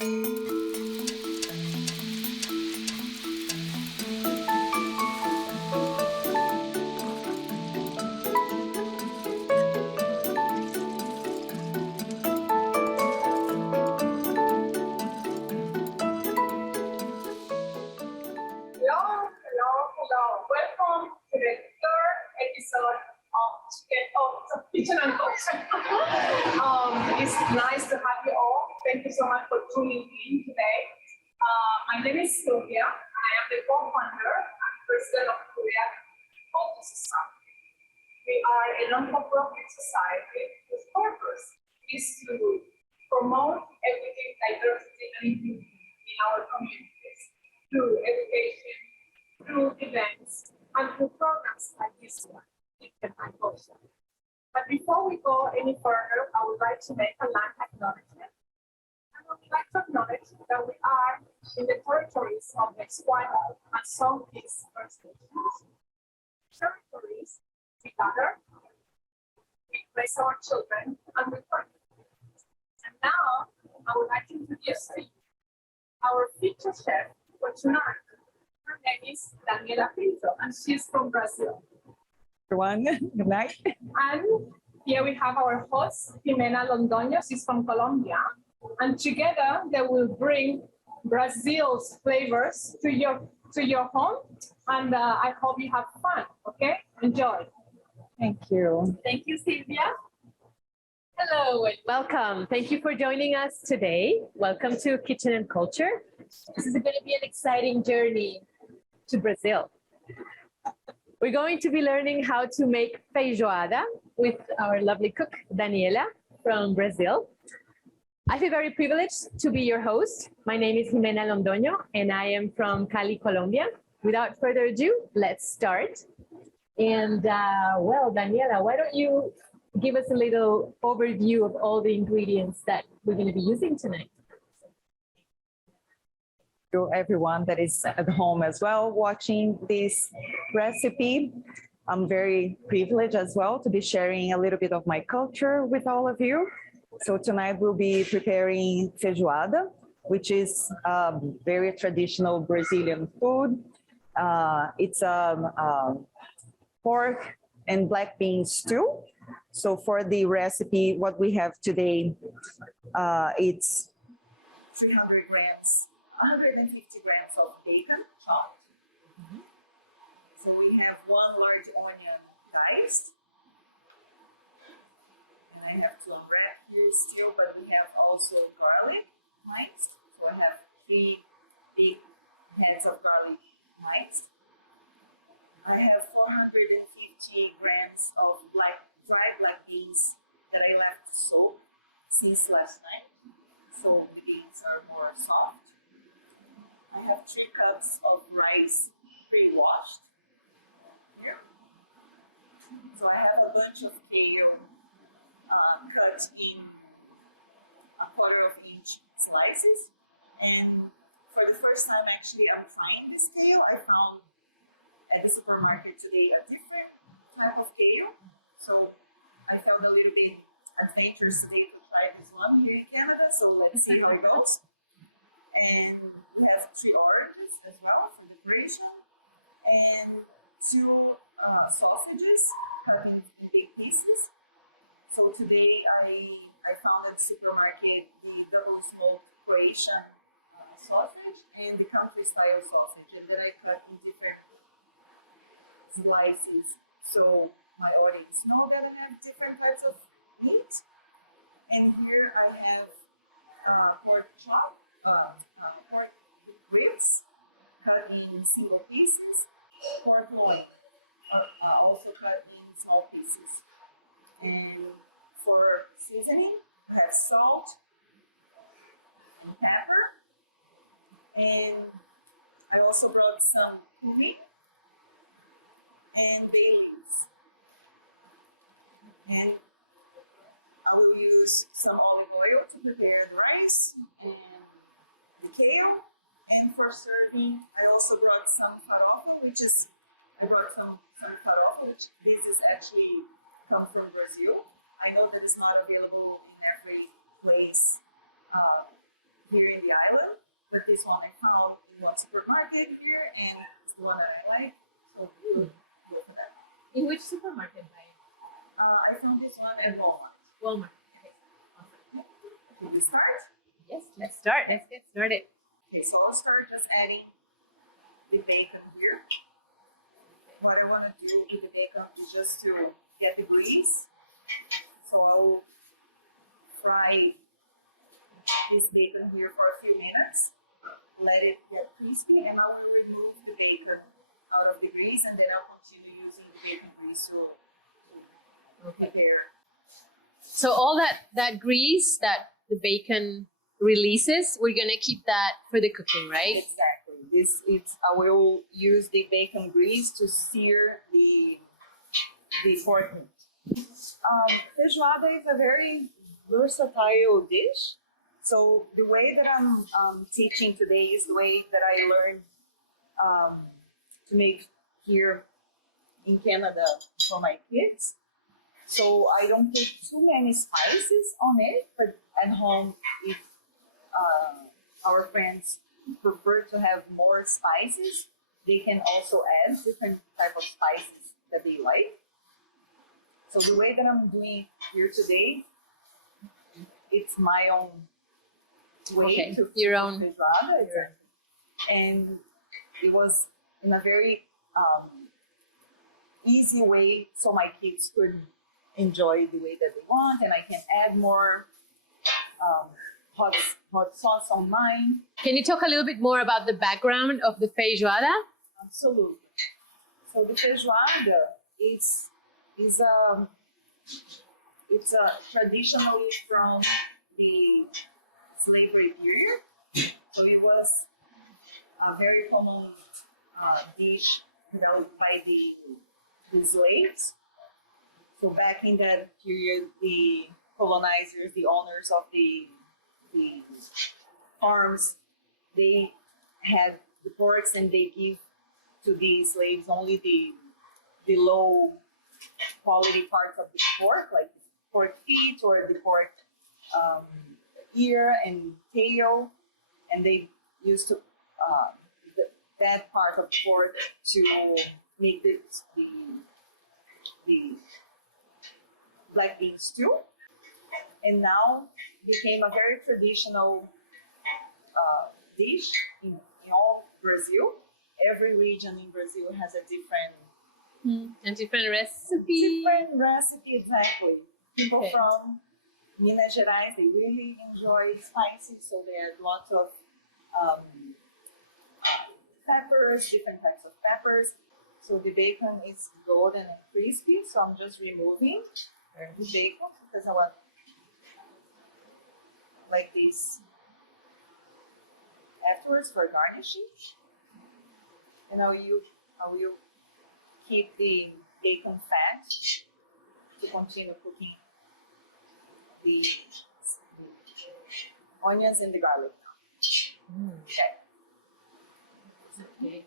Welcome to the third episode of Kitchen and Culture. It's nice to have you all. Thank you so much for tuning in today. My name is Sylvia. I am the co-founder and president of Korean Culture Society. We are a non-profit society whose purpose is to promote equity, diversity, and inclusion in our communities through education, through events, and through programs like this one, Kitchen and Culture. But before we go any further, I would like to make a land acknowledgement. I would like to acknowledge that we are in the territories of the Esquimalt and Southeast First Nations. Territories we gather, we raise our children, and we work. And now, I would like to introduce to you our feature chef for tonight. Her name is Daniela Pinto, and she's from Brazil. Everyone, good night. And here we have our host, Jimena Londoño. She's from Colombia. And together they will bring Brazil's flavors to your home. And I hope you have fun, okay? Enjoy. Thank you. Thank you, Sylvia. Hello and welcome. Thank you for joining us today. Welcome to Kitchen and Culture. This is going to be an exciting journey to Brazil. We're going to be learning how to make feijoada with our lovely cook, Daniela from Brazil. I feel very privileged to be your host. My name is Jimena Londoño and I am from Cali, Colombia. Without further ado, let's start. And well, Daniela, why don't you give us a little overview of all the ingredients that we're going to be using tonight? To everyone that is at home as well watching this recipe. I'm very privileged as well to be sharing a little bit of my culture with all of you. So tonight we'll be preparing feijoada, which is very traditional Brazilian food. It's pork and black bean stew. So for the recipe, what we have today, it's 300 grams, 150 grams of bacon chopped. So we have 1 large onion diced. And I have to unwrap here still, but we have also garlic minced. So I have 3 big heads of garlic minced. I have 450 grams of dry black beans that I left to soak since last night. So the beans are more soft. I have 3 cups of rice pre-washed here. So I have a bunch of kale cut in 1/4 inch slices. And for the first time, actually, I'm trying this kale. I found at the supermarket today a different type of kale. So I felt a little bit adventurous today to try this one here in Canada. So let's see how it goes. And we have 3 oranges as well for decoration, and 2 sausages cut in big pieces. So today I found at the supermarket the double smoked Croatian sausage and the country style sausage, and then I cut in different slices. So my audience know that I have different types of meat. And here I have pork chop. Pork ribs cut in single pieces, pork loin also cut in small pieces. And for seasoning, I have salt and pepper, and I also brought some cumin and bay leaves. And I will use some olive oil to prepare the rice and the kale. And for serving, I also brought some farofa, I brought some farofa, which this is actually come from Brazil. I know that it's not available in every place here in the this one I found in one supermarket here, and it's the one that I like. So go for that. In which supermarket, Brian? I found this one at Walmart. Walmart. Okay. Awesome. Can we start? Yes, let's start. Let's get started. Okay, so I'll start just adding the bacon here. What I want to do with the bacon is just to get the grease. So I'll fry this bacon here for a few minutes, let it get crispy, and I will remove the bacon out of the grease, and then I'll continue using the bacon grease to prepare. So all that grease that the bacon releases, we're gonna keep that for the cooking, right? Exactly. I will use the bacon grease to sear the pork meat. Feijoada is a very versatile dish. So the way that I'm teaching today is the way that I learned to make here in Canada for my kids. So I don't put too many spices on it, but at home, if our friends prefer to have more spices, they can also add different type of spices that they like. So the way that I'm doing here today, it's my own way to your own feijoada, and it was in a very easy way, so my kids could enjoy the way that they want, and I can add more hot sauce on mine. Can you talk a little bit more about the background of the feijoada? Absolutely. So the feijoada is it's traditionally from the slavery period. So it was a very common dish developed by the slaves. So back in that period, the colonizers, the owners of the farms, they had the porks, and they give to the slaves only the low quality parts of the pork, like the pork feet or the pork ear and tail, and they used to that part of the pork to make the black bean stew, and now became a very traditional dish in all Brazil. Every region in Brazil has a different recipe. Different recipe, exactly. People from Minas Gerais, they really enjoy spicy, so they add lots of peppers, different types of peppers. So the bacon is golden and crispy, so I'm just removing the bacon because I want like this afterwards for garnishing. And I will keep the bacon fat to continue cooking the onions and the garlic. Okay.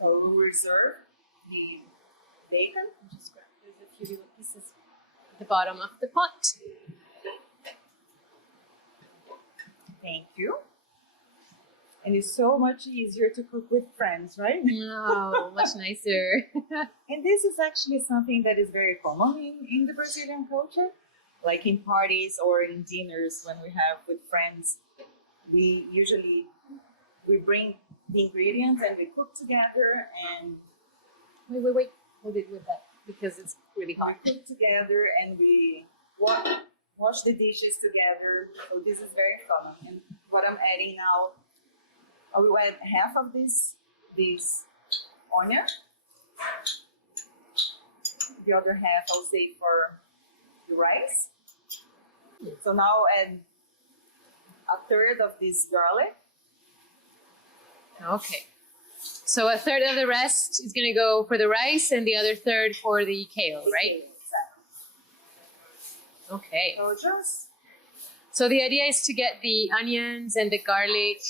So we'll reserve the bacon. Just grab a few little pieces at the bottom of the pot. Thank you. And it's so much easier to cook with friends, right? Oh, much nicer. And this is actually something that is very common in the Brazilian culture. Like in parties or in dinners when we have with friends, we bring the ingredients and we cook together, and Wait. Hold it with that because it's really hot. we cook together and we wash the dishes together. So this is very common. And what I'm adding now, I will add half of this onion. The other half I'll save for the rice. So now I'll add a third of this garlic. Okay. So a third of the rest is going to go for the rice and the other third for the kale, right? Exactly. Okay. So the idea is to get the onions and the garlic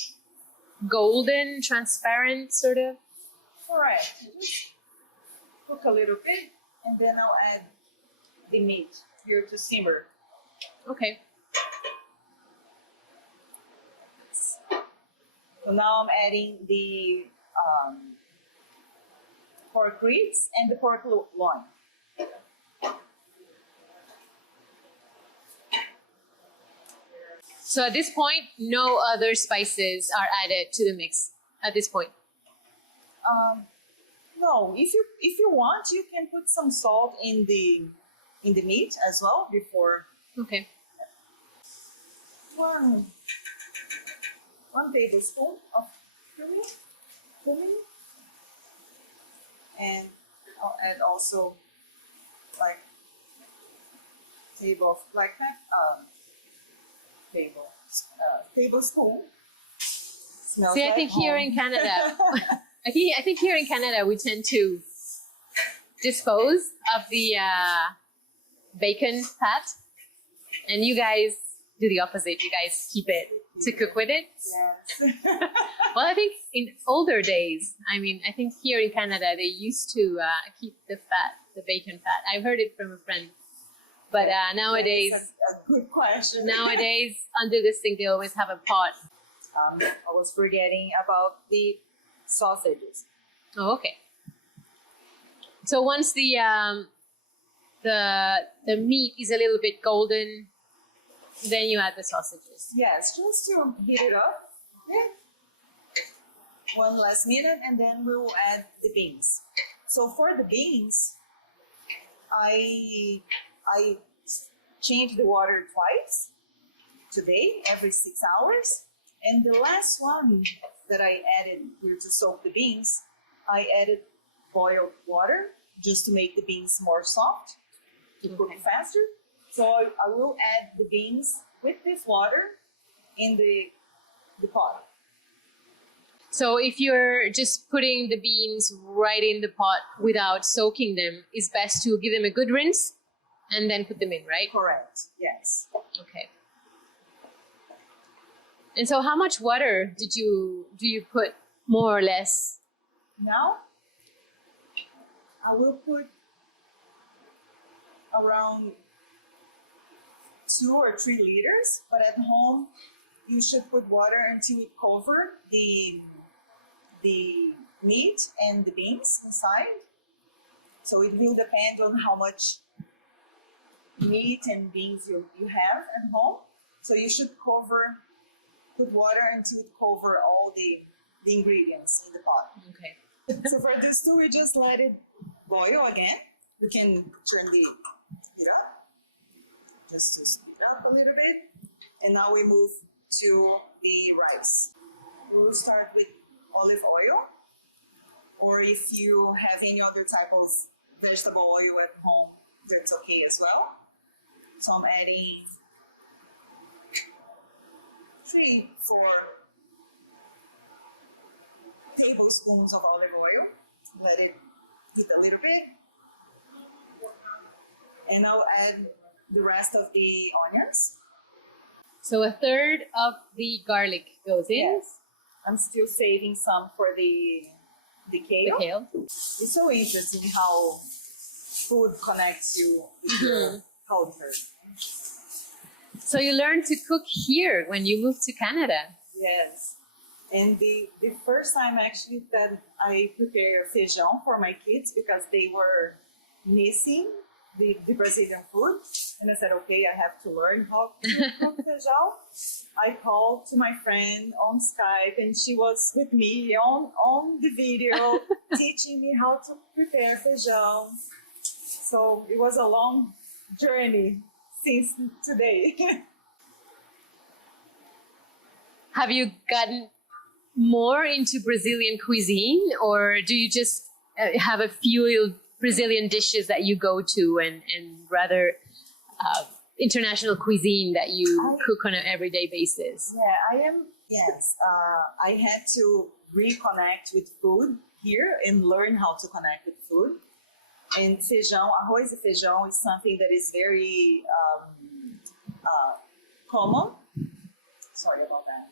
golden, transparent, sort of? Correct. Just cook a little bit, and then I'll add the meat here to simmer. Okay. So now I'm adding the pork ribs and the pork loin. So at this point, no other spices are added to the mix at this point. No, if you want, you can put some salt in the meat as well before. Okay. One tablespoon of cumin, and I'll add also like tablespoon. Smells See, I like think here home. in Canada, I think here in Canada we tend to dispose of the bacon fat, and you guys do the opposite. You guys keep it to cook with it. Yes. Well, I think in older days, I mean, I think here in Canada they used to keep the fat, the bacon fat. I've heard it from a friend, but nowadays, That's a good question. nowadays under the sink they always have a pot. I was forgetting about the sausages. Oh, okay. So once the meat is a little bit golden, then you add the sausages. Yes, just to heat it up. Okay. One last minute, and then we will add the beans. So for the beans, I change the water twice today, every 6 hours. And the last one that I added here to soak the beans, I added boiled water just to make the beans more soft, to cook faster. So I will add the beans with this water in the pot. So if you're just putting the beans right in the pot without soaking them, it's best to give them a good rinse and then put them in, right? Correct. Yes. Okay. And so how much water do you put more or less? Now I will put around 2 or 3 liters, but at home you should put water until it covers the meat and the beans inside. So it will depend on how much meat and beans you have at home. So you should put water until it covers all the ingredients in the pot. Okay. So for this two, we just let it boil again. We can turn it up, just to speed up a little bit. And now we move to the rice. We'll start with olive oil, or if you have any other type of vegetable oil at home, that's okay as well. So I'm adding 3 or 4 tablespoons of olive oil. Let it heat a little bit. And I'll add the rest of the onions. So a third of the garlic goes in. Yes. I'm still saving some for the kale. The kale. It's so interesting how food connects you with your culture. So you learned to cook here when you moved to Canada. Yes. And the first time actually that I prepared feijão for my kids, because they were missing the Brazilian food. And I said, okay, I have to learn how to cook feijão. I called to my friend on Skype, and she was with me on the video teaching me how to prepare feijão. So it was a long journey since today. Have you gotten more into Brazilian cuisine, or do you just have a few Brazilian dishes that you go to and rather international cuisine that you cook on an everyday basis? Yeah, I am. Yes, I had to reconnect with food here and learn how to connect with food. And feijão, arroz e feijão is something that is very common. Sorry about that.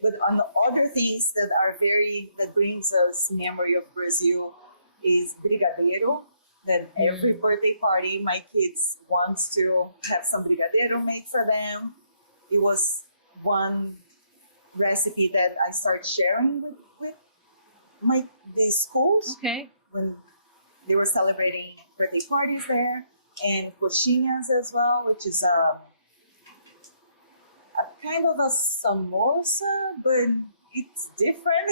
But on other things that brings us memory of Brazil is brigadeiro. That every birthday party, my kids wants to have some brigadeiro made for them. It was one recipe that I started sharing with the schools Okay. when they were celebrating birthday parties there, and coxinhas as well, which is a kind of a samosa, but it's different.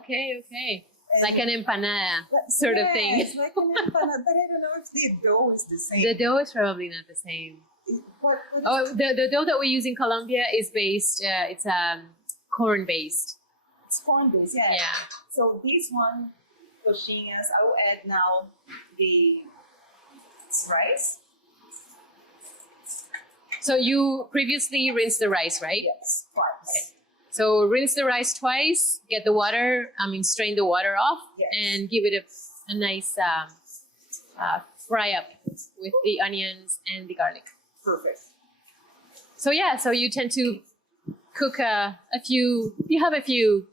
Okay, okay. Like an empanada sort of thing. It's like an empanada, but I don't know if the dough is the same. The dough is probably not the same. What Oh, is the dough that we use in Colombia is based, it's corn based. It's corn based, yeah. Yeah. So this one, coxinhas, I will add now the rice. So you previously rinsed the rice, right? Yes, twice. Okay. So rinse the rice twice, get the water, strain the water off, Yes. and give it a nice fry up with the onions and the garlic. Perfect. So yeah, so you tend to cook you have a few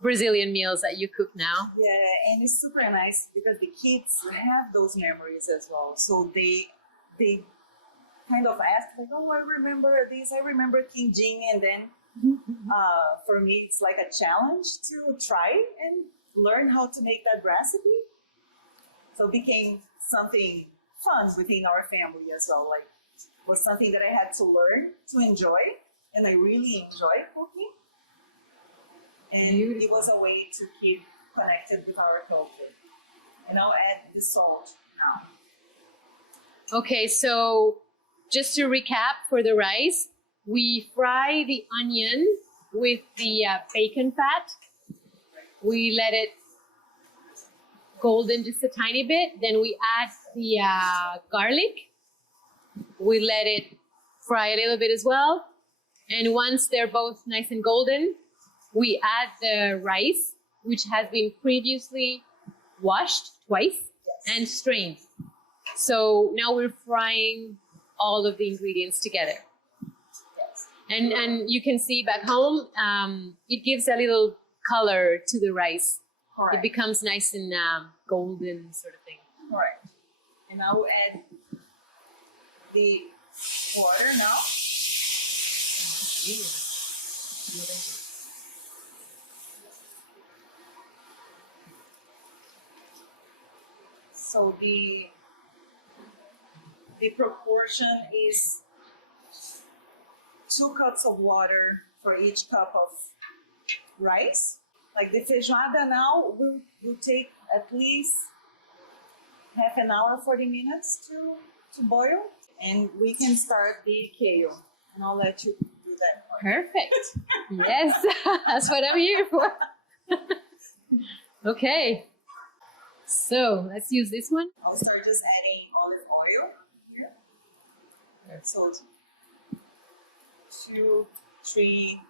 Brazilian meals that you cook now. Yeah, and it's super nice because the kids have those memories as well. So they kind of ask like, oh, I remember this, I remember quindim, and then for me it's like a challenge to try and learn how to make that recipe. So it became something fun within our family as well. Like, was something that I had to learn to enjoy, and I really enjoy cooking. And it was a way to keep connected with our culture. And I'll add the salt now. Okay, so just to recap for the rice, we fry the onion with the bacon fat. We let it golden just a tiny bit. Then we add the garlic. We let it fry a little bit as well. And once they're both nice and golden, we add the rice, which has been previously washed twice and strained. So now we're frying all of the ingredients together. And you can see back home, it gives a little color to the rice. Correct. It becomes nice and golden sort of thing. Correct. And I will add the water now. So the proportion is 2 cups of water for each cup of rice. Like the feijoada now will take at least half an hour, 40 minutes to boil. And we can start the kale. And I'll let you do that part. Perfect. Yes, that's what I'm here for. Okay. So let's use this one. I'll start just adding olive oil here. So 2, 3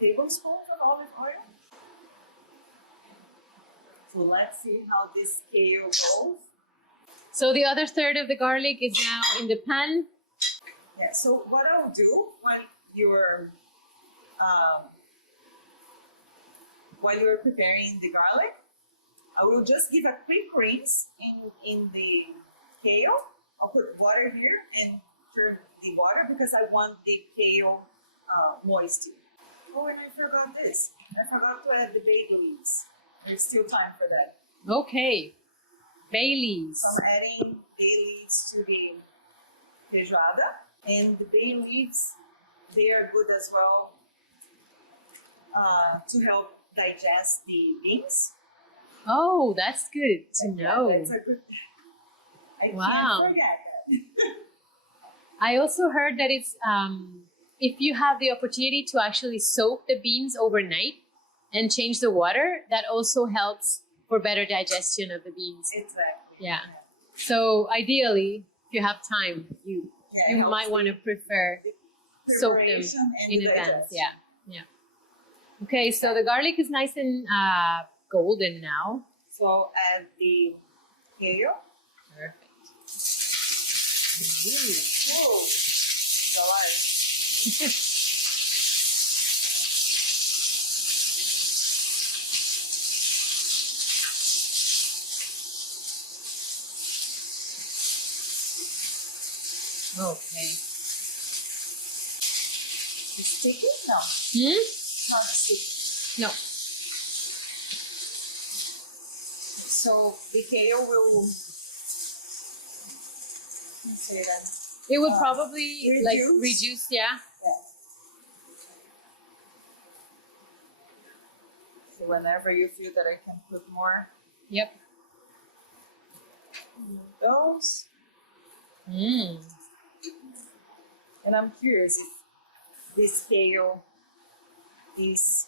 tablespoons of olive oil. So let's see how this kale goes. So the other third of the garlic is now in the pan. Yeah, so what I'll do while you're preparing the garlic, I will just give a quick rinse in the kale. I'll put water here and turn the water because I want the kale moist. Oh, and I forgot this. I forgot to add the bay leaves. There's still time for that. Okay. Bay leaves. So I'm adding bay leaves to the feijoada. And the bay leaves, they are good as well to help digest the beans. Oh, that's good to know. Yeah, that's a good. I Wow. can't forget that. I also heard that it's if you have the opportunity to actually soak the beans overnight and change the water, that also helps for better digestion of the beans. Exactly. Yeah. So ideally, if you have time, you it might helps want to prefer soak them preparation and in the advance. digestion. Yeah. Yeah. Okay, so the garlic is nice and golden now. So I'll add the kale. Perfect. Oh, delicious. Okay. It's sticky? No, Hmm? not sticky. No. So the kale will, let's say that. It would probably like reduce. reduce, yeah. Yeah. So whenever you feel that I can put more Yep. those, Mm. and I'm curious if this kale is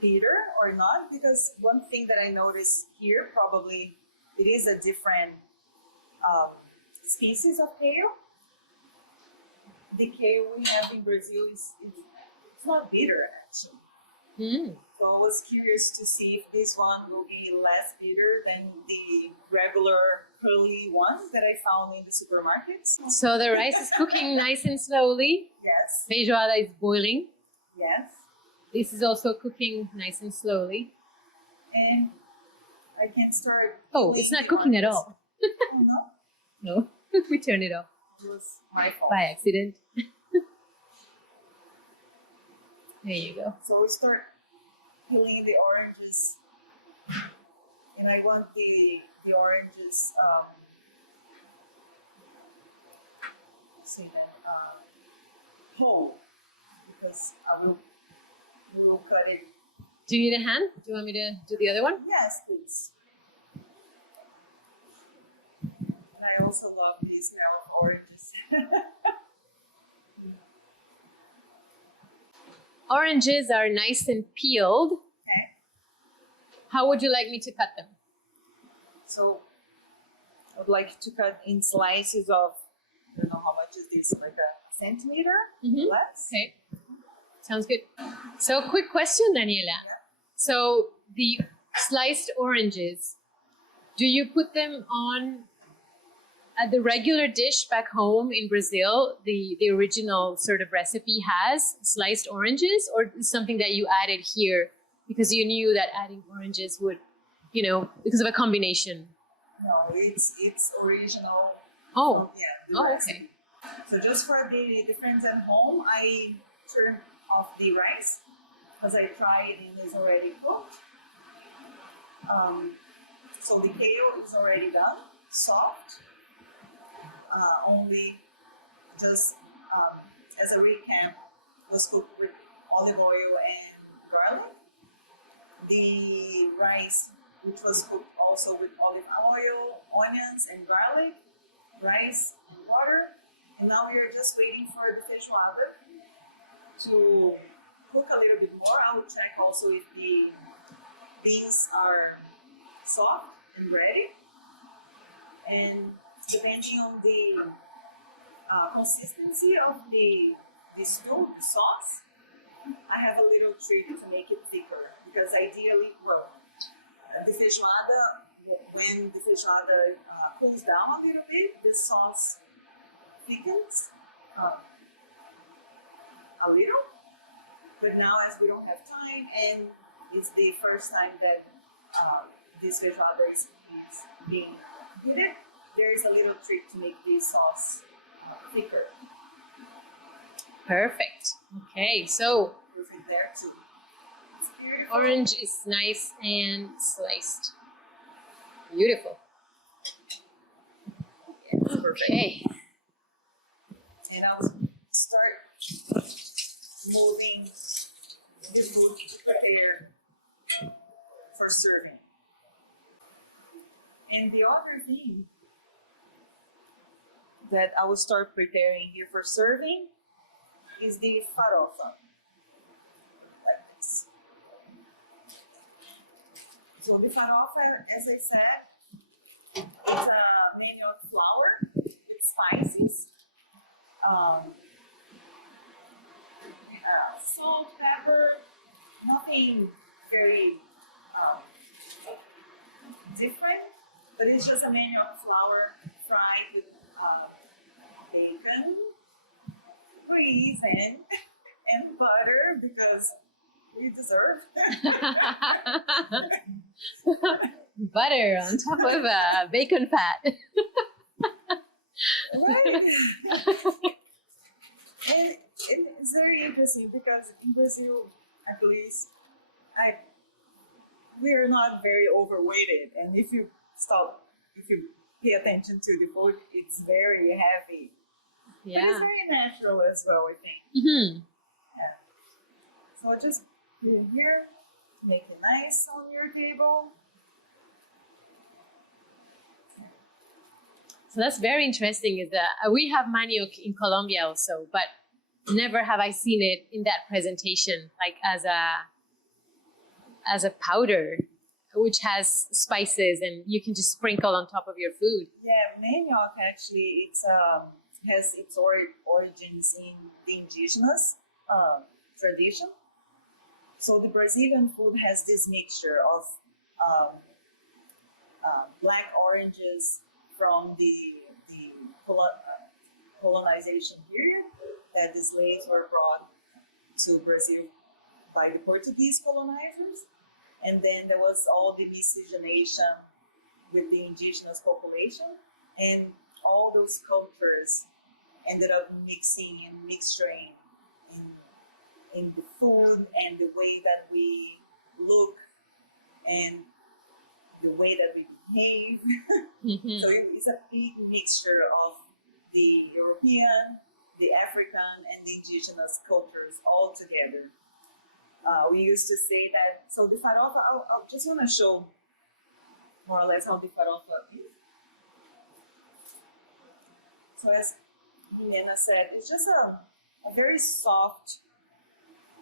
bitter or not, because one thing that I noticed here, probably it is a different species of kale. The kale we have in Brazil it's not bitter actually. Mm. So I was curious to see if this one will be less bitter than the regular curly ones that I found in the supermarkets. So the rice is cooking nice and slowly. Yes, Feijoada is boiling. yes. This is also cooking nice and slowly. And I can start. Oh, it's not cooking at all. Oh, no, No, we turned it off it was my fault. by accident. There you go. So we start peeling the oranges, and I want the oranges whole, because I will cut it. Do you need a hand? Do you want me to do the other one? Yes, please. And I also love the smell of oranges. Oranges are nice and peeled. Okay. How would you like me to cut them? So I would like to cut in slices of, I don't know how much is this, like a centimeter Mhm. less. Okay, sounds good. So quick question, Daniela. So the sliced oranges, do you put them on the regular dish back home in Brazil? The original sort of recipe has sliced oranges, or is something that you added here because you knew that adding oranges would, because of a combination? No, it's original. Oh, Yeah. the oh, recipe. okay. So just for the difference at home, I turn off the rice because I tried and it's already cooked. So the kale is already done, soft. Only just as a recap, was cooked with olive oil and garlic. The rice, which was cooked also with olive oil, onions, and garlic, rice and water. And now we are just waiting for the feijoada to cook a little bit more. I will check also if the beans are soft and ready. And depending on the consistency of the stew, the sauce, I have a little trick to make it thicker. Because ideally, the feijoada, when the feijoada cools down a little bit, the sauce thickens a little. But now, as we don't have time, and it's the first time that this feijoada is being heated, there is a little trick to make this sauce thicker. Perfect. Okay, so Perfect there too. It's beautiful. orange is nice and sliced. Beautiful. It's perfect. Okay. And I'll start moving the food to prepare for serving. And the other thing that I will start preparing here for serving is the farofa. Like this. So the farofa, as I said, it's a manioc flour with spices, salt, pepper, nothing very different, but it's just a manioc flour fried with bacon, grease, and butter because we deserve. Butter on top of bacon fat. Right? interesting because in Brazil, at least, we are not very overweighted, and if you pay attention to the food, it's very heavy. But it's Yeah. very natural as well, I think. Hmm. Yeah. So I just put it here, make it nice on your table. So that's very interesting. Is that we have manioc in Colombia also, but never have I seen it in that presentation, like as a powder, which has spices and you can just sprinkle on top of your food. Yeah, manioc actually has its origins in the indigenous tradition. So the Brazilian food has this mixture of black oranges from the colonization period, that the slaves were brought to Brazil by the Portuguese colonizers. And then there was all the miscegenation with the indigenous population, and all those cultures ended up mixing and mixturing in the food and the way that we look and the way that we behave. Mhm. So it's a big mixture of the European, the African, and the indigenous cultures all together. We used to say that, so the farofa, I just want to show more or less how the farofa is. So as Daniela said, it's just a very soft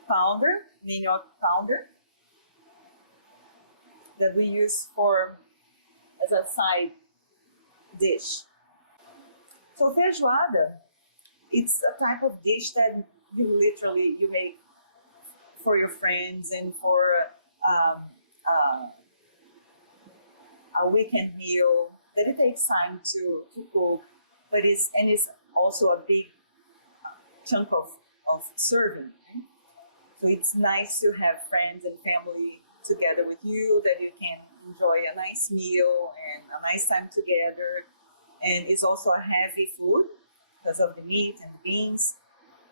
pounder, manioc pounder, that we use as a side dish. So feijoada, it's a type of dish that you make for your friends and for a weekend meal, that it takes time to cook, but it's also a big chunk of serving. So it's nice to have friends and family together with you, that you can enjoy a nice meal and a nice time together. And it's also a heavy food because of the meat and beans.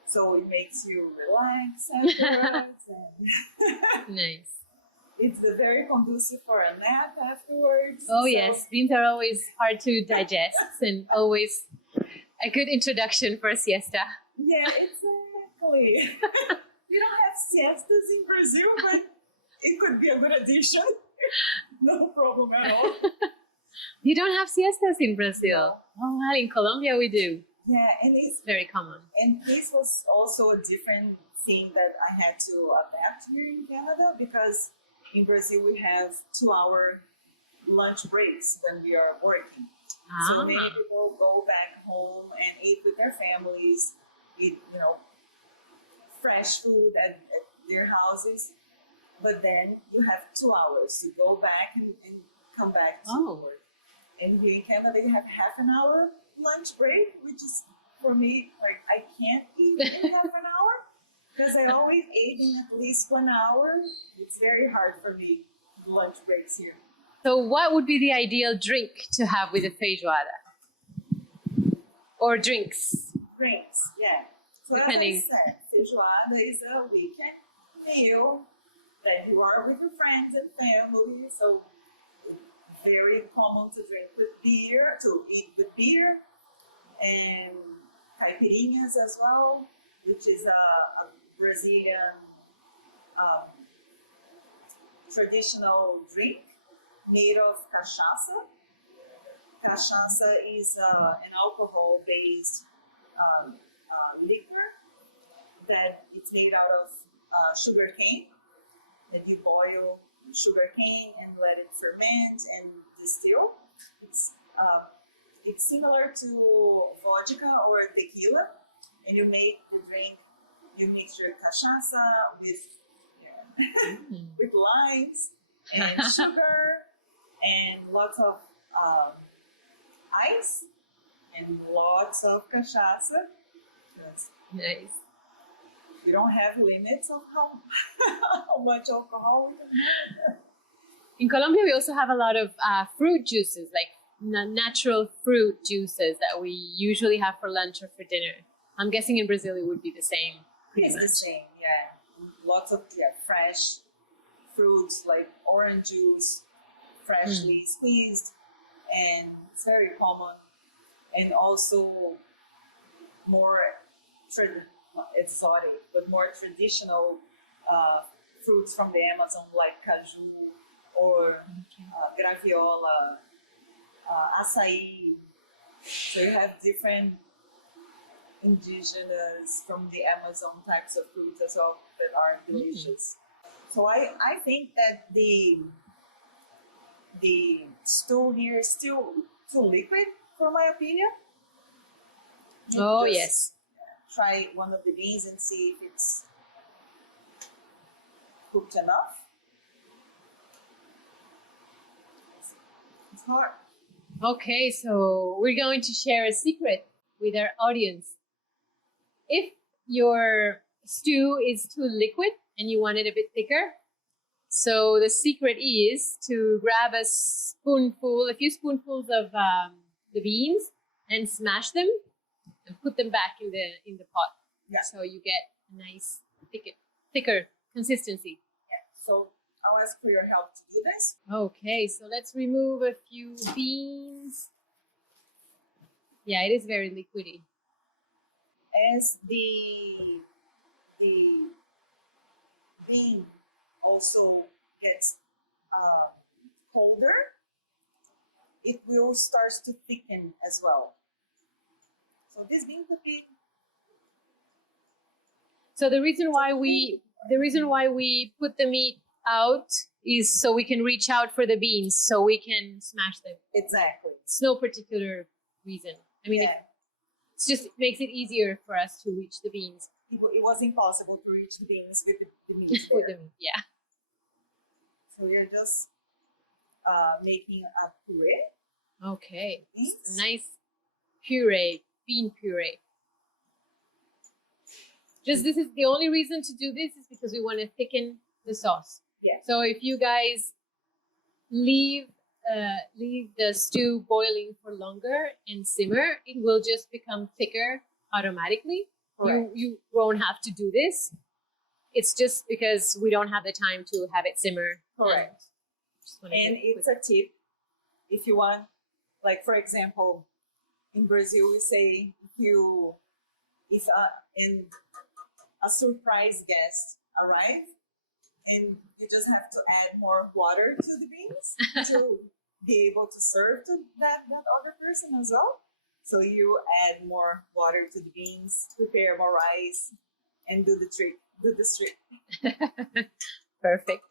So it makes you relax afterwards. And Nice. it's very conducive for a nap afterwards. Oh So, yes, beans are always hard to digest and always a good introduction for a siesta. yeah, exactly. We don't have siestas in Brazil, but it could be a good addition. No problem at all. You don't have siestas in Brazil. Oh well, in Colombia we do. Yeah, and It's very common. this was also a different thing that I had to adapt here in Canada, because in Brazil we have 2-hour lunch breaks when we are working. So many people go back home and eat with their families, eat fresh food at their houses, but then you have 2 hours to go back and come back to work. And here in Canada you have half an hour lunch break, which is for me, like, I can't eat in half an hour because I always ate in at least 1 hour. It's very hard for me, lunch breaks here. So what would be the ideal drink to have with a feijoada? Or drinks? Drinks, yeah. So Depending. as I said, feijoada is a weekend meal that you are with your friends and family. So it's very common to drink with beer, to eat with beer, and caipirinhas as well, which is a Brazilian traditional drink made of cachaça. Cachaça is an alcohol-based liquor that it's made out of sugar cane, that you boil sugar cane and let it ferment and distill. It's similar to vodka or tequila, and you make the drink. You mix your cachaça with limes and sugar and lots of ice and lots of cachaça. Yes. Nice. You don't have limits of how much alcohol we can have. In Colombia, we also have a lot of fruit juices, like natural fruit juices that we usually have for lunch or for dinner. I'm guessing in Brazil it would be the same. pretty It's the much. same, yeah. Lots of fresh fruits like orange juice, freshly squeezed, and it's very common. And also more not exotic, but more traditional fruits from the Amazon like caju or graviola, açaí. So you have different indigenous from the Amazon types of fruits as well that are delicious. So I think that the stew here is still too liquid for my opinion. You Oh, just yes. Try one of the beans and see if it's cooked enough. It's hard. Okay, so we're going to share a secret with our audience. If your stew is too liquid and you want it a bit thicker, so the secret is to grab a few spoonfuls of the beans and smash them and put them back in the pot. Yeah. So you get a nice thicker consistency. So I'll ask for your help to do this. Okay, so let's remove a few beans. Yeah, it is very liquidy. As the bean also gets colder, it will start to thicken as well. So this bean could be. So the reason why we put the meat out is so we can reach out for the beans, so we can smash them. Exactly. It's no particular reason. I mean, Yeah. it just makes it easier for us to reach the beans. It was impossible to reach the beans with the meat With there. the meat, yeah. So we're just making a puree. Okay. Beans. Nice puree, bean puree. Just this is the only reason to do this is because we want to thicken the sauce. Yeah. So if you guys leave the stew boiling for longer and simmer, it will just become thicker automatically. Correct. You won't have to do this. It's just because we don't have the time to have it simmer. Correct. Just wanna do And it it's quick. a tip if you want, like for example, in Brazil we say if a surprise guest arrive and you just have to add more water to the beans to be able to serve to that other person as well. So you add more water to the beans, prepare more rice, and do the trick. Perfect.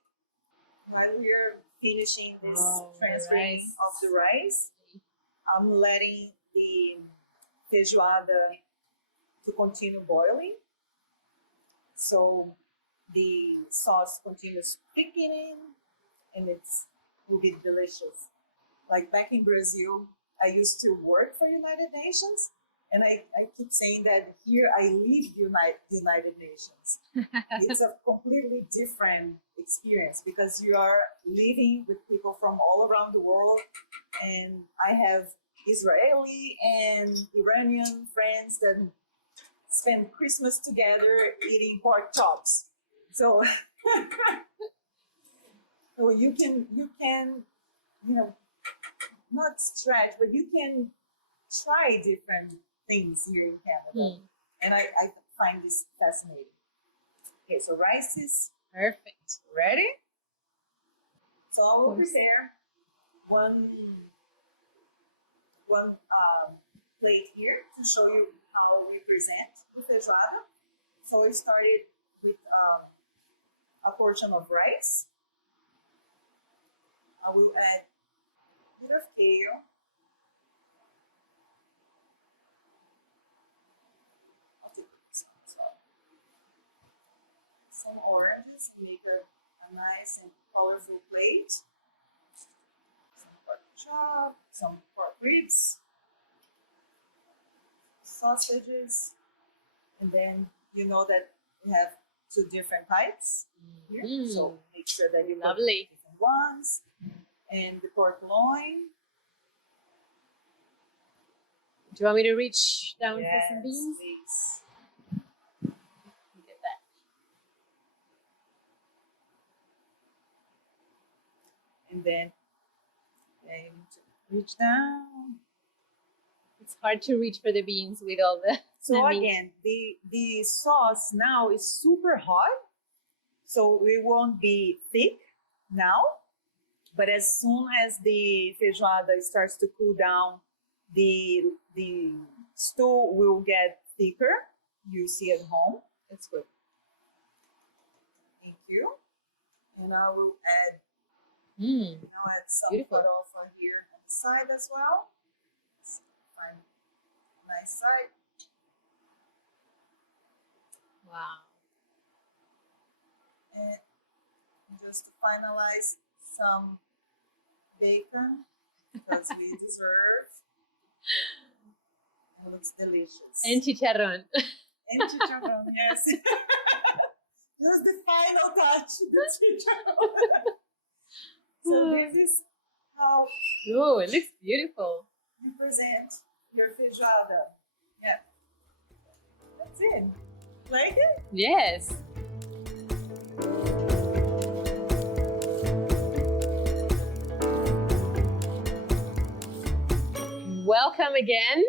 While we're finishing this Oh, the transferring rice. of the rice, I'm letting the feijoada to continue boiling. So the sauce continues thickening and it will be delicious. Like back in Brazil, I used to work for United Nations, and I keep saying that here I live United Nations. It's a completely different experience because you are living with people from all around the world, and I have Israeli and Iranian friends that spend Christmas together eating pork chops. So, so you can not stretch, but you can try different things here in Canada. And I find this fascinating. Okay, so rice is Perfect. ready. So I will prepare one plate here to show you how we present the feijoada. So we started with a portion of rice. I will add a bit of kale. Some oranges to make a nice and colorful plate. Some pork chop, some pork ribs, sausages, and then you know that we have two different types here. So make sure that you put Lovely. different ones. And the pork loin. Do you want me to reach down for some Yes, beans? please. Get And then I need to reach down. It's hard to reach for the beans with all the So meat. again, the sauce now is super hot, so it won't be thick now. But as soon as the feijoada starts to cool down, the stew will get thicker. You see at home. It's good. Thank you. And I will add. I'll add some Beautiful. farofa here on the side as well. Find a nice side. Wow. And just to finalize, some bacon because we deserve. It looks delicious. And chicharrón. And chicharrón, yes. Just the final touch, the chicharrón. So this is how Oh, it looks beautiful. you present your feijoada. Yeah. That's it. Like it? Yes. Welcome again.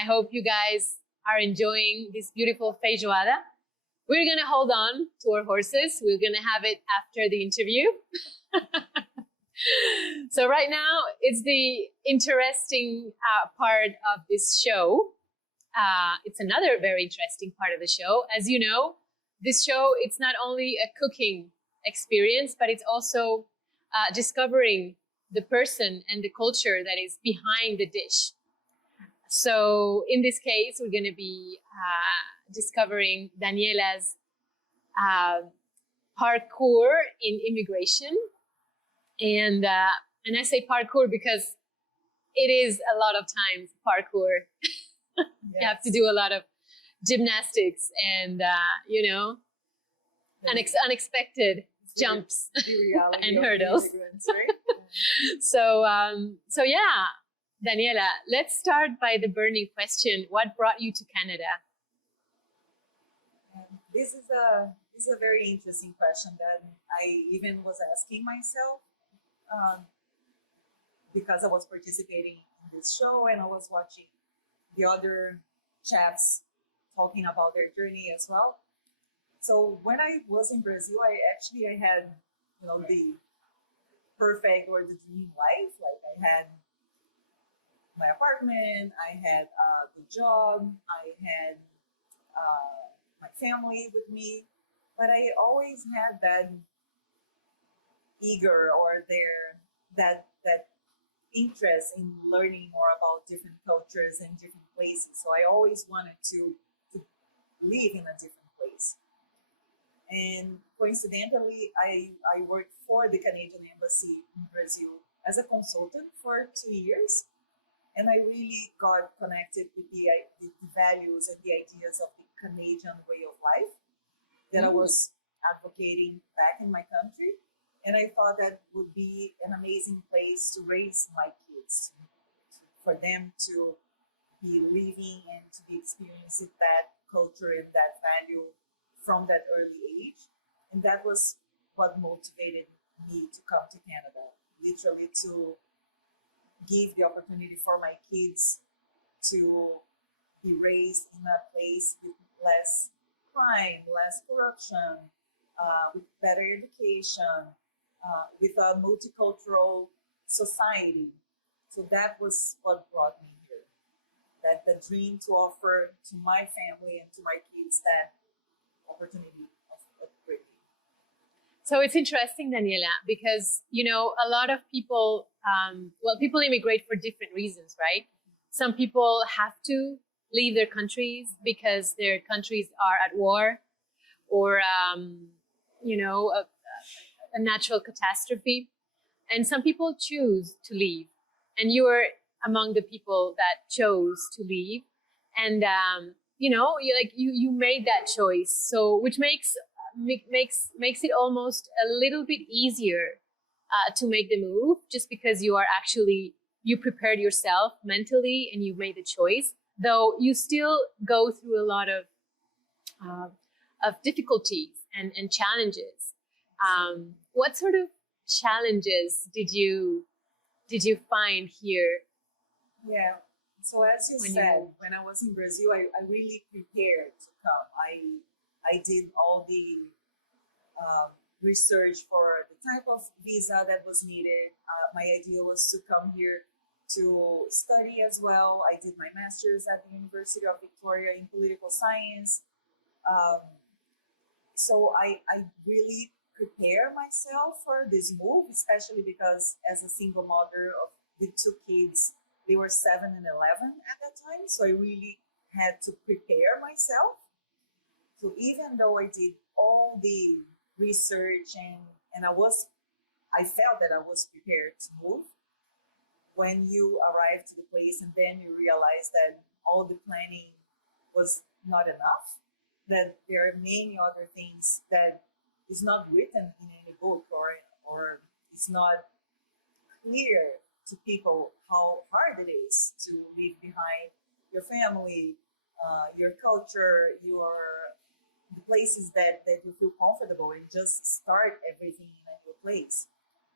I hope you guys are enjoying this beautiful feijoada. We're gonna hold on to our horses. We're gonna have it after the interview. So right now, it's the interesting part of this show. It's another very interesting part of the show. As you know, this show, it's not only a cooking experience, but it's also discovering the person and the culture that is behind the dish. So in this case, we're going to be discovering Daniela's parkour in immigration. And I say parkour because it is a lot of times parkour. Yes. You have to do a lot of gymnastics and, unexpected jumps The reality and of hurdles. immigrants, right? So yeah, Daniela, let's start by the burning question. What brought you to Canada? This is a very interesting question that I even was asking myself because I was participating in this show and I was watching the other chefs talking about their journey as well. So when I was in Brazil, I had, the perfect or the dream life. Like I had my apartment, I had the job, I had my family with me, but I always had that eager or that interest in learning more about different cultures and different places. So I always wanted to live in a different place. And coincidentally, I worked for the Canadian Embassy in Brazil as a consultant for 2 years. And I really got connected with the values and the ideas of the Canadian way of life that I was advocating back in my country. And I thought that would be an amazing place to raise my kids, for them to be living and to be experiencing that culture and that value from that early age. And that was what motivated me to come to Canada, literally to give the opportunity for my kids to be raised in a place with less crime, less corruption, with better education, with a multicultural society. So that was what brought me here. That the dream to offer to my family and to my kids that opportunity of upbringing. So it's interesting, Daniela, because, a lot of people, people immigrate for different reasons, right? Some people have to leave their countries because their countries are at war or, a natural catastrophe. And some people choose to leave. And you were among the people that chose to leave. And, you made that choice. So, which makes it almost a little bit easier to make the move, just because you prepared yourself mentally and you made the choice, though you still go through a lot of difficulties and challenges. What sort of challenges did you find here? Yeah. So as you When you said, moved. when I was in Brazil, I really prepared to come. I did all the research for the type of visa that was needed. My idea was to come here to study as well. I did my master's at the University of Victoria in political science. Um, so I really prepare myself for this move, especially because as a single mother of with two kids, they were 7 and 11 at that time. So I really had to prepare myself. So even though I did all the research and I felt that I was prepared to move, when you arrive to the place and then you realize that all the planning was not enough, that there are many other things that is not written in any book, or it's not clear to people how hard it is to leave behind your family, your culture, the places that you feel comfortable, and just start everything in a new place.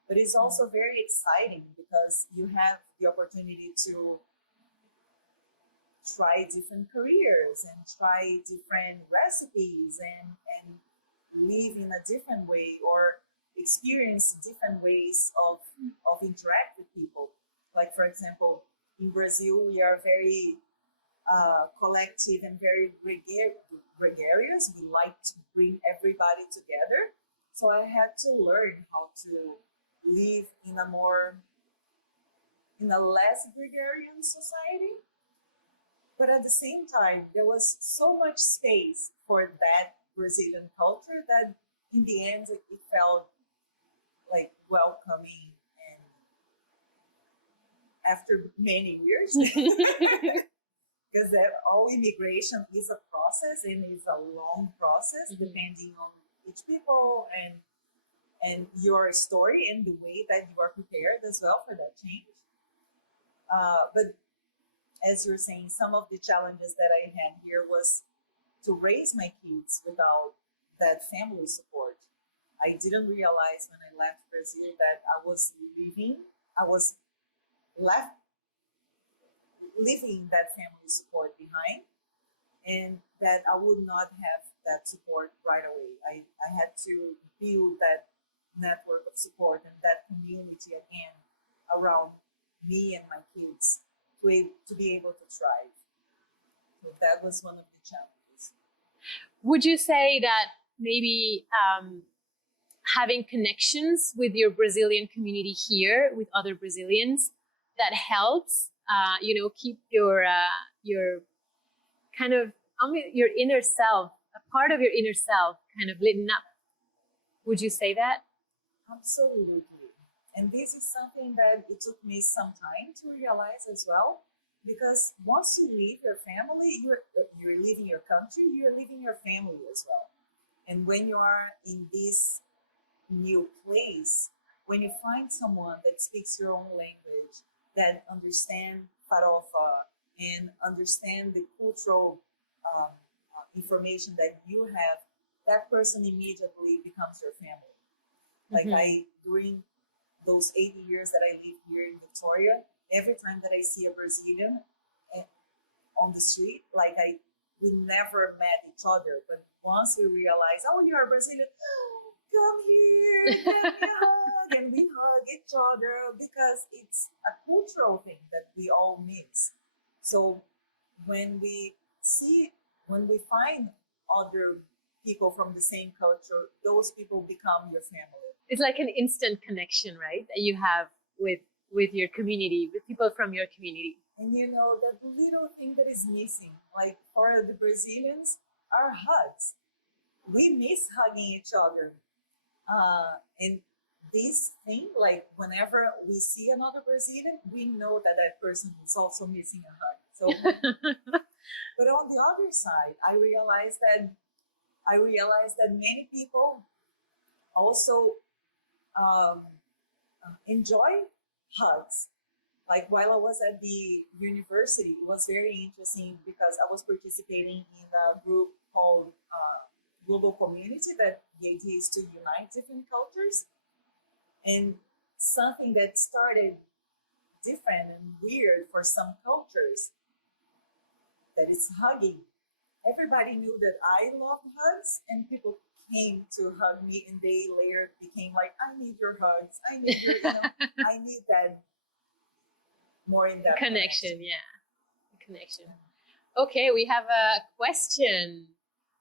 But it's also very exciting because you have the opportunity to try different careers and try different recipes and live in a different way, or experience different ways of interact with people. Like, for example, in Brazil, we are very collective and very gregarious. We like to bring everybody together. So I had to learn how to live in a less gregarious society. But at the same time, there was so much space for that Brazilian culture that in the end, it felt like welcoming. And after many years, because all immigration is a process and it's a long process, depending on each people and your story and the way that you are prepared as well for that change. But as you're saying, some of the challenges that I had here was to raise my kids without that family support. I didn't realize when I left Brazil that I was left leaving that family support behind, and that I would not have that support right away. I had to build that network of support and that community again around me and my kids to be able to thrive. So that was one of the challenges. Would you say that maybe having connections with your Brazilian community here, with other Brazilians, that helps, keep your kind of your inner self, a part of your inner self, kind of lit up? Would you say that? Absolutely. And this is something that it took me some time to realize as well, because once you leave your family, you're leaving your country, you're leaving your family as well. And when you are in this new place, when you find someone that speaks your own language, that understand farofa and understand the cultural information that you have, that person immediately becomes your family. Like during those 80 years that I lived here in Victoria, every time that I see a Brazilian on the street, we never met each other, but once we realize, oh, you're a Brazilian, come here, let me hug, and we hug each other because it's a cultural thing that we all mix. So when we find other people from the same culture, those people become your family. It's like an instant connection, right? That you have with your community, with people from your community. And that little thing that is missing, like for the Brazilians, are hugs. We miss hugging each other. And this thing, like whenever we see another Brazilian, we know that that person is also missing a hug. So, but on the other side, I realized that many people also enjoy hugs. Like while I was at the university, it was very interesting because I was participating in a group called Global Community, that the idea is to unite different cultures. And something that started different and weird for some cultures, that is hugging. Everybody knew that I loved hugs, and people came to hug me, and they later became like, I need your hugs. I need your, I need that more in depth Connection, yeah. Connection. Okay, we have a question.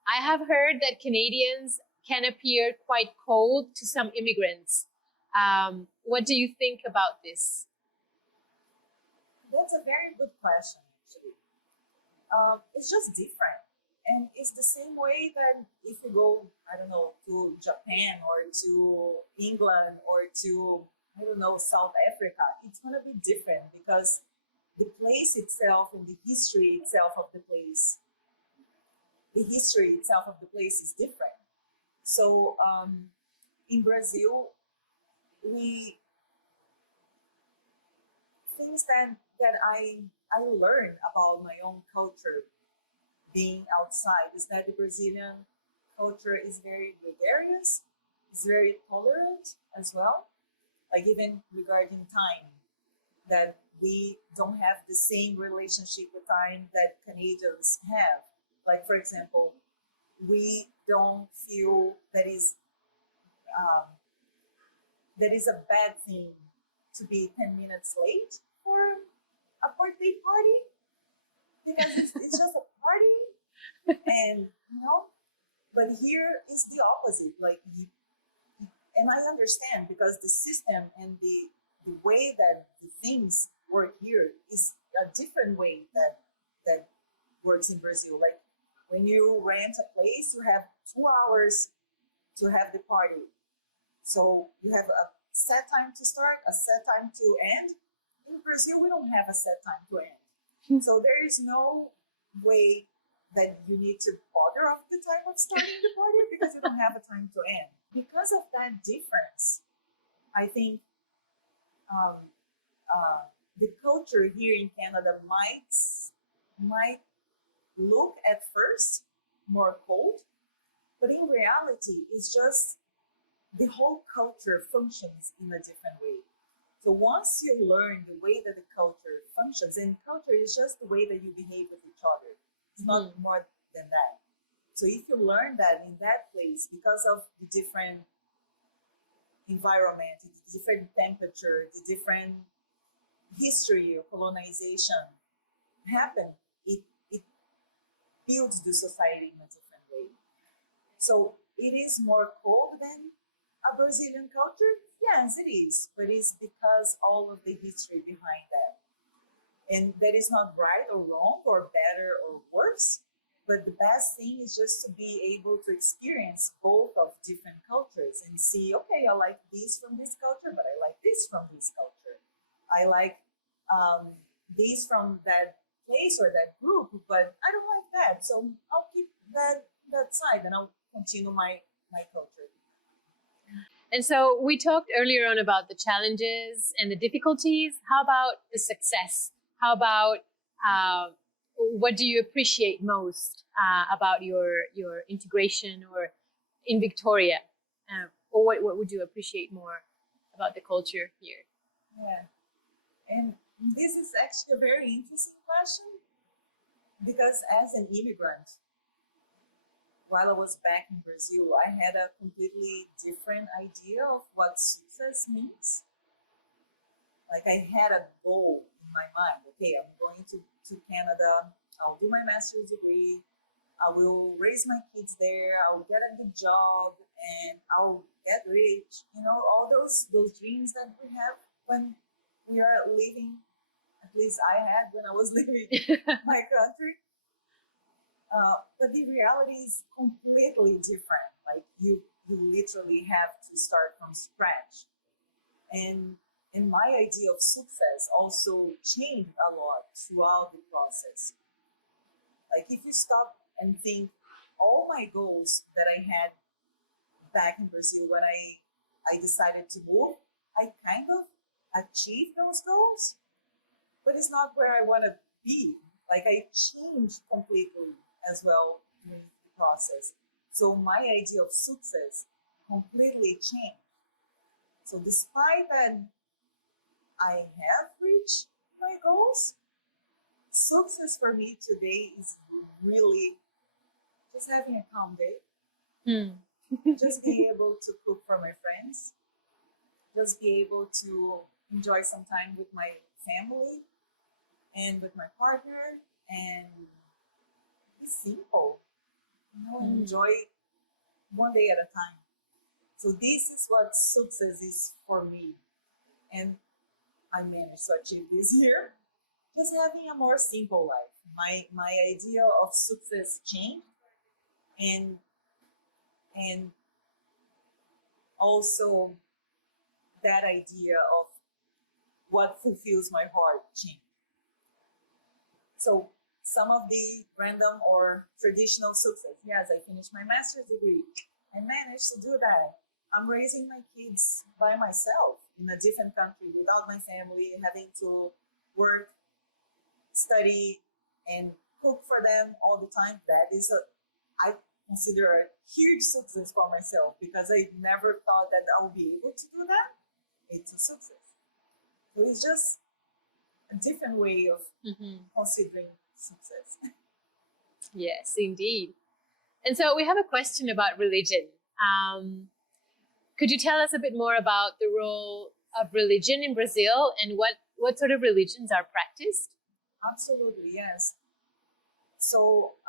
I have heard that Canadians can appear quite cold to some immigrants. What do you think about this? That's a very good question, actually. It's just different. And it's the same way that if you go, I don't know, to Japan or to England or to, I don't know, South Africa, it's going to be different because the place itself and the history itself of the place, is different. So in Brazil, we things that I learned about my own culture being outside is that the Brazilian culture is very gregarious, is very tolerant as well. Like even regarding time, that we don't have the same relationship with time that Canadians have. Like for example, we don't feel that is a bad thing to be 10 minutes late for a birthday party because it's just a party. And but here is the opposite. Like and I understand because the system and the way that the things work here is a different way that works in Brazil. Like when you rent a place, you have 2 hours to have the party. So you have a set time to start, a set time to end. In Brazil, we don't have a set time to end. So there is no way that you need to bother of the time of starting the party because you don't have a time to end. Because of that difference, I think the culture here in Canada might look at first more cold, but in reality, it's just the whole culture functions in a different way. So once you learn the way that the culture functions, and culture is just the way that you behave with each other, it's not more than that. So if you learn that in that place, because of the different environment, the different temperature, the different history of colonization happen, it builds the society in a different way. So it is more cold than a Brazilian culture? Yes, it is, but it's because all of the history behind that. And that is not right or wrong or better or worse, but the best thing is just to be able to experience both of different cultures and see, okay, I like this from this culture, but I like this from this culture. I like this from that place or that group, but I don't like that. So I'll keep that side and I'll continue my culture. And so we talked earlier on about the challenges and the difficulties. How about the success? How about what do you appreciate most about your integration or in Victoria? Or what would you appreciate more about the culture here? Yeah, and this is actually a very interesting question because as an immigrant, while I was back in Brazil, I had a completely different idea of what success means. Like I had a goal in my mind. Okay, I'm going to Canada. I'll do my master's degree. I will raise my kids there. I'll get a good job and I'll get rich. All those dreams that we have when we are living. At least I had when I was leaving my country. But the reality is completely different. Like you literally have to start from scratch. And my idea of success also changed a lot throughout the process. Like if you stop and think all my goals that I had back in Brazil when I decided to move, I kind of achieved those goals, but it's not where I want to be. Like I changed completely as well during the process. So my idea of success completely changed. So despite that I have reached my goals, success for me today is really just having a calm day, just being able to cook for my friends, just be able to enjoy some time with my family and with my partner, and be simple, enjoy one day at a time. So this is what success is for me, and I managed to achieve this year. Just having a more simple life. My idea of success changed, and also that idea of what fulfills my heart changed. So some of the random or traditional success. Yes, I finished my master's degree. I managed to do that. I'm raising my kids by myself in a different country without my family, having to work, study, and cook for them all the time. That is I consider a huge success for myself, because I never thought that I would be able to do that. It's a success. So it's just a different way of considering success. Yes, indeed. And so we have a question about religion. Could you tell us a bit more about the role of religion in Brazil, and what sort of religions are practiced? Absolutely, yes. So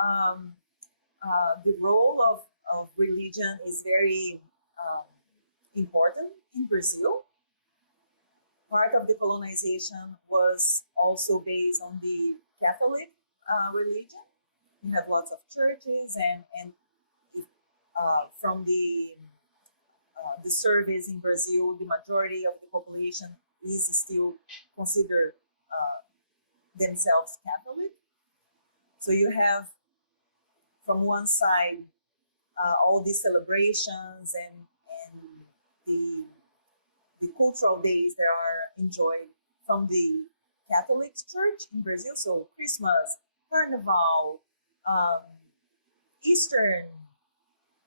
the role of religion is very important in Brazil. Part of the colonization was also based on the Catholic religion. You have lots of churches, and from the surveys in Brazil, the majority of the population is still considered themselves Catholic. So you have, from one side, all these celebrations and the cultural days that are enjoyed from the Catholic Church in Brazil. So Christmas, Carnival, Easter,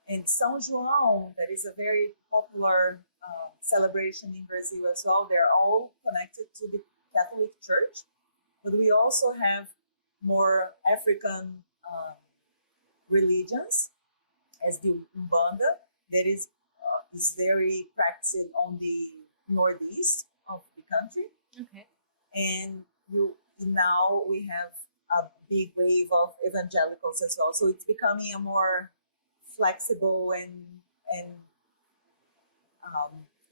and São João, that is a very popular celebration in Brazil as well. They're all connected to the Catholic Church. But we also have more African religions, as the Umbanda, that is very practiced on the northeast of the country. Okay. And now we have a big wave of evangelicals as well. So it's becoming a more flexible and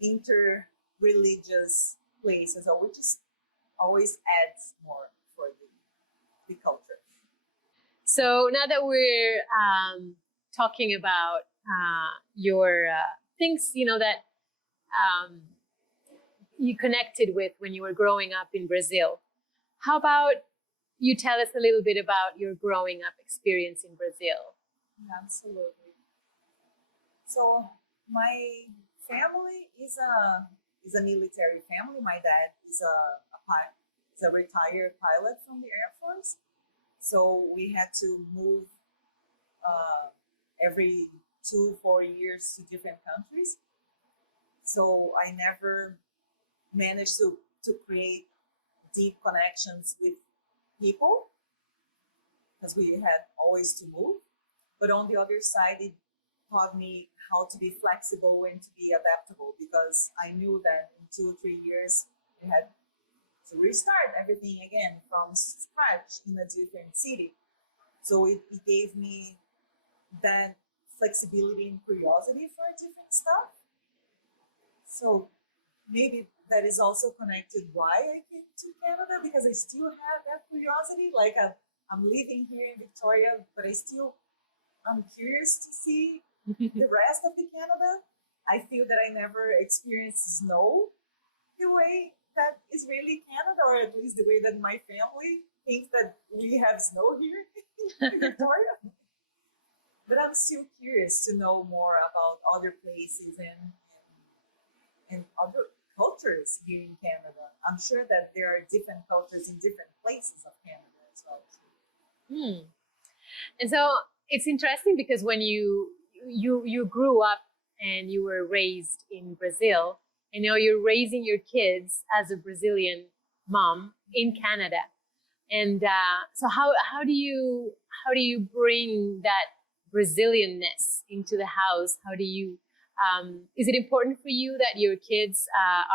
inter-religious place as well, which is always adds more for the culture. So now that we're talking about your things, that you connected with when you were growing up in Brazil, how about you tell us a little bit about your growing up experience in Brazil? Absolutely. So my family is a military family. My dad is a retired pilot from the Air Force. So we had to move every 2-4 years to different countries. So I never managed to create deep connections with people, because we had always to move. But on the other side, it taught me how to be flexible and to be adaptable, because I knew that in 2 or 3 years we had to restart everything again from scratch in a different city. So it gave me that flexibility and curiosity for different stuff. So maybe that is also connected why I came to Canada, because I still have that curiosity. Like I'm living here in Victoria, but I'm curious to see the rest of the Canada. I feel that I never experienced snow the way that is really Canada, or at least the way that my family thinks that we have snow here in Victoria. But I'm still curious to know more about other places and other cultures here in Canada. I'm sure that there are different cultures in different places of Canada as well. And so it's interesting, because when you grew up and you were raised in Brazil, I know you're raising your kids as a Brazilian mom in Canada. And so how do you bring that Brazilianness into the house? How do you is it important for you that your kids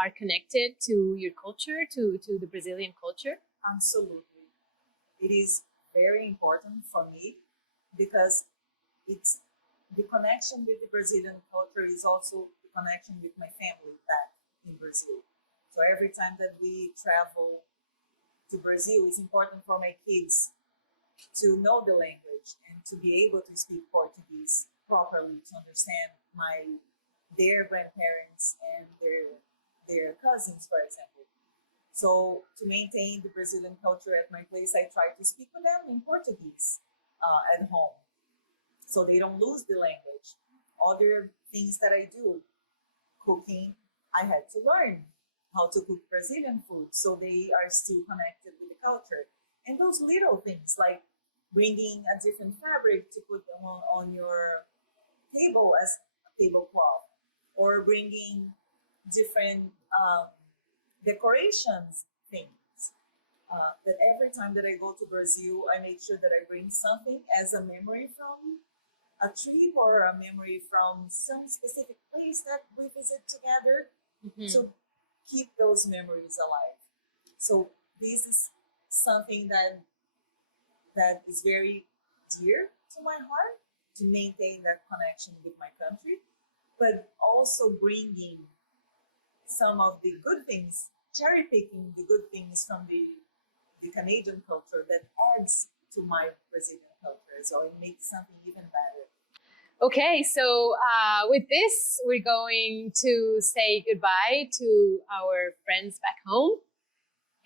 are connected to your culture, to the Brazilian culture? Absolutely. It is very important for me because it's the connection with the Brazilian culture is also the connection with my family back in Brazil. So every time that we travel to Brazil, it's important for my kids to know the language and to be able to speak Portuguese properly, to understand their grandparents and their cousins, for example. So to maintain the Brazilian culture at my place, I try to speak with them in Portuguese at home, so they don't lose the language. Other things that I do, cooking, I had to learn how to cook Brazilian food, so they are still connected with the culture. And those little things like bringing a different fabric to put on your table as a tablecloth, or bringing different decorations things. That every time that I go to Brazil, I make sure that I bring something as a memory from a trip or a memory from some specific place that we visit together, to keep those memories alive. So this is something that is very dear to my heart, to maintain that connection with my country, but also bringing some of the good things, cherry picking the good things from the Canadian culture that adds to my Brazilian culture. So it makes something even better. Okay, so with this, we're going to say goodbye to our friends back home.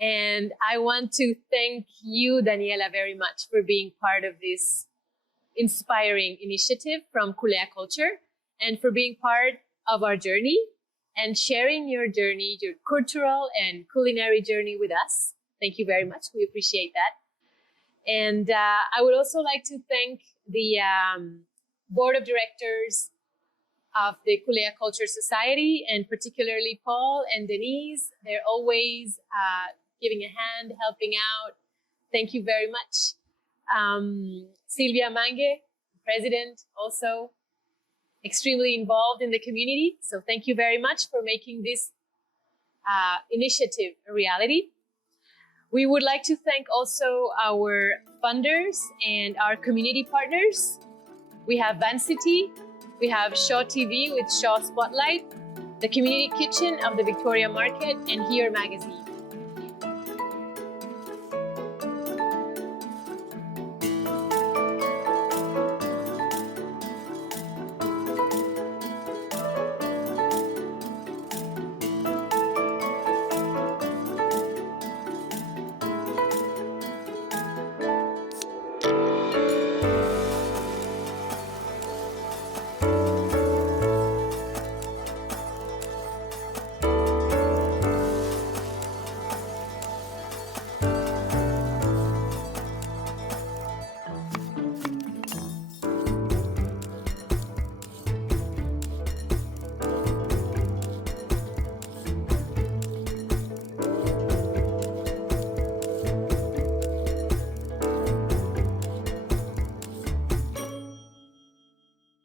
And I want to thank you, Daniela, very much for being part of this inspiring initiative from Culea Culture, and for being part of our journey and sharing your journey, your cultural and culinary journey with us. Thank you very much. We appreciate that. And I would also like to thank the board of directors of the Culea Culture Society, and particularly Paul and Denise. They're always giving a hand, helping out. Thank you very much. Silvia Mange, president, also extremely involved in the community. So thank you very much for making this initiative a reality. We would like to thank also our funders and our community partners. We have Vancity, we have Shaw TV with Shaw Spotlight, the Community Kitchen of the Victoria Market, and Here Magazine.